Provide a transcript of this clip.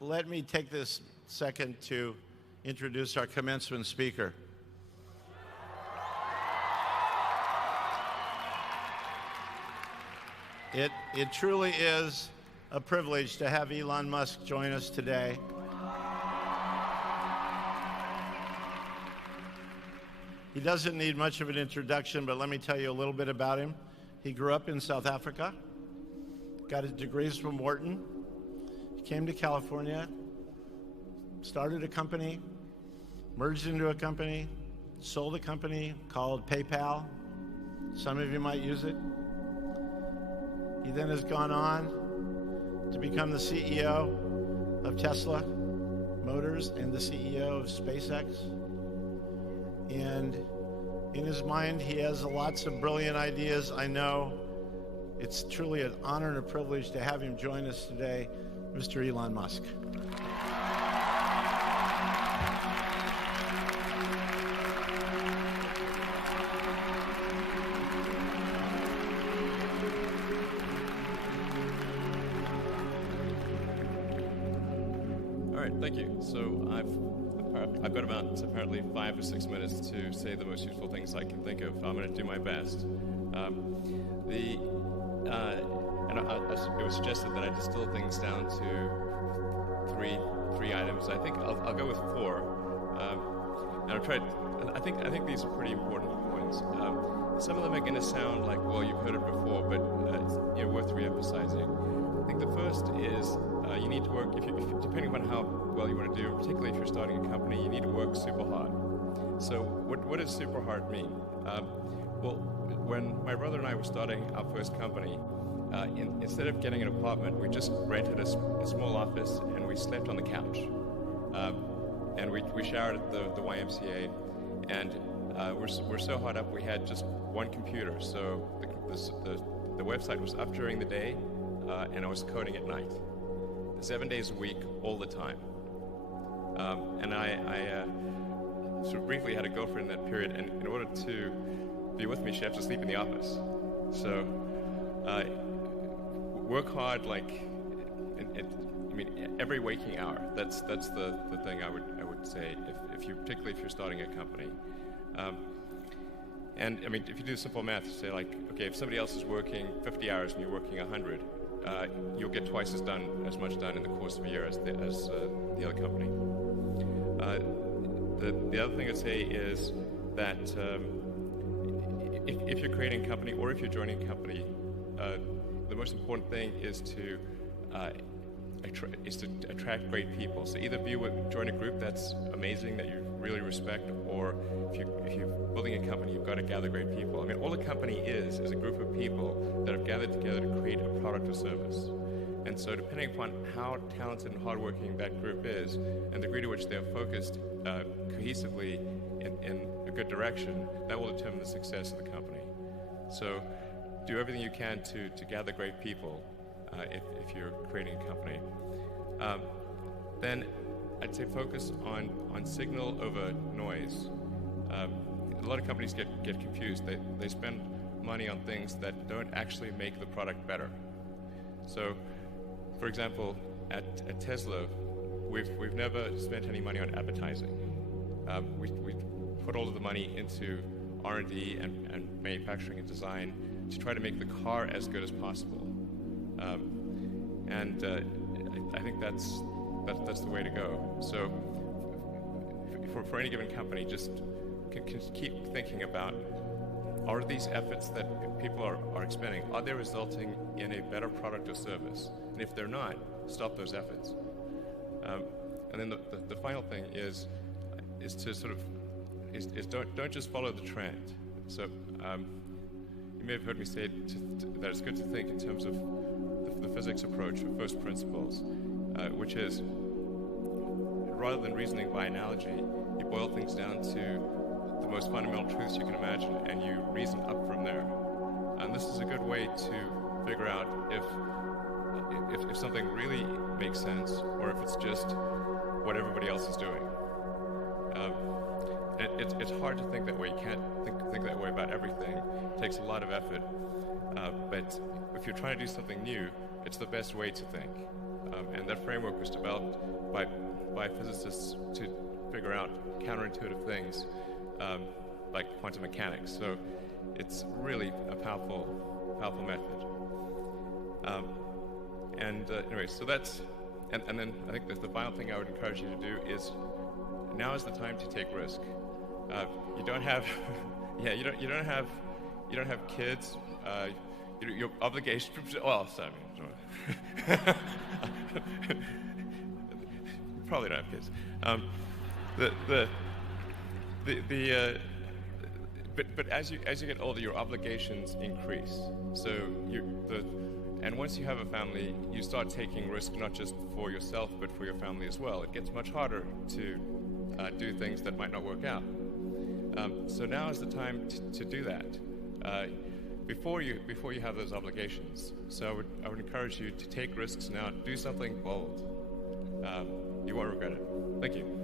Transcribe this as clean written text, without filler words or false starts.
Let me take this second to introduce our commencement speaker. It truly is a privilege to have Elon Musk join us today. He doesn't need much of an introduction, but let me tell you a little bit about him. He grew up in South Africa, got his degrees from Wharton. He came to California, started a company, merged into a company, sold a company called PayPal. Some of you might use it. He then has gone on to become the CEO of Tesla Motors and the CEO of SpaceX. And in his mind, he has lots of brilliant ideas. I know it's truly an honor and a privilege to have him join us today, Mr. Elon Musk. All right, thank you. So I've got about apparently 5 or 6 minutes to say the most useful things I can think of. I'm going to do my best. It was suggested that I distill things down to three items. I think I'll go with 4. And I'll try. I think these are pretty important points. Some of them are going to sound like, well, you've heard it before, but it's worth re-emphasizing. I think the first is you need to work, depending on how well you want to do, particularly if you're starting a company, you need to work super hard. So what does super hard mean? Well, when my brother and I were starting our first company, instead of getting an apartment, we just rented a small office and we slept on the couch. And we showered at the YMCA, and we're so hard up we had just one computer. So the website was up during the day, and I was coding at night, 7 days a week, all the time. And I sort of briefly had a girlfriend in that period, and in order to be with me, she had to sleep in the office. So work hard, every waking hour. That's the thing I would say particularly if you're starting a company. And I mean, if you do simple math, say okay, if somebody else is working 50 hours and you're working 100, you'll get twice as much done in the course of a year as the other company. The other thing I'd say is that if you're creating a company or if you're joining a company, the most important thing is to attract great people. So either join a group that's amazing that you really respect, or if you're building a company, you've got to gather great people. I mean, all a company is a group of people that have gathered together to create a product or service. And so depending upon how talented and hardworking that group is, and the degree to which they're focused cohesively in a good direction, that will determine the success of the company. So do everything you can to gather great people if you're creating a company. Then I'd say focus on signal over noise. A lot of companies get confused. They spend money on things that don't actually make the product better. So, for example, at Tesla, we've never spent any money on advertising. We put all of the money into R&D and manufacturing and design to try to make the car as good as possible. I think that's the way to go. So for any given company, just keep thinking about, are these efforts that people are expending, are they resulting in a better product or service? And if they're not, stop those efforts. And then the final thing is to sort of don't just follow the trend. So you may have heard me say that it's good to think in terms of the physics approach of first principles, which is, rather than reasoning by analogy, you boil things down to the most fundamental truths you can imagine, and you reason up from there. And this is a good way to figure out if something really makes sense, or if it's just what everybody else is doing. It's hard to think that way. You can't think that way about everything. It takes a lot of effort. But if you're trying to do something new, it's the best way to think. And that framework was developed by physicists to figure out counterintuitive things like quantum mechanics. So it's really a powerful method. Anyway, so that's, and then I think the final thing I would encourage you to do is, now is the time to take risk. You don't have, you don't have kids. Your obligation. Well, sorry. Probably don't have kids. But as you get older, your obligations increase. So and once you have a family, you start taking risk not just for yourself but for your family as well. It gets much harder to do things that might not work out. So now is the time to do that before you have those obligations. So I would encourage you to take risks now. Do something bold. You won't regret it. Thank you.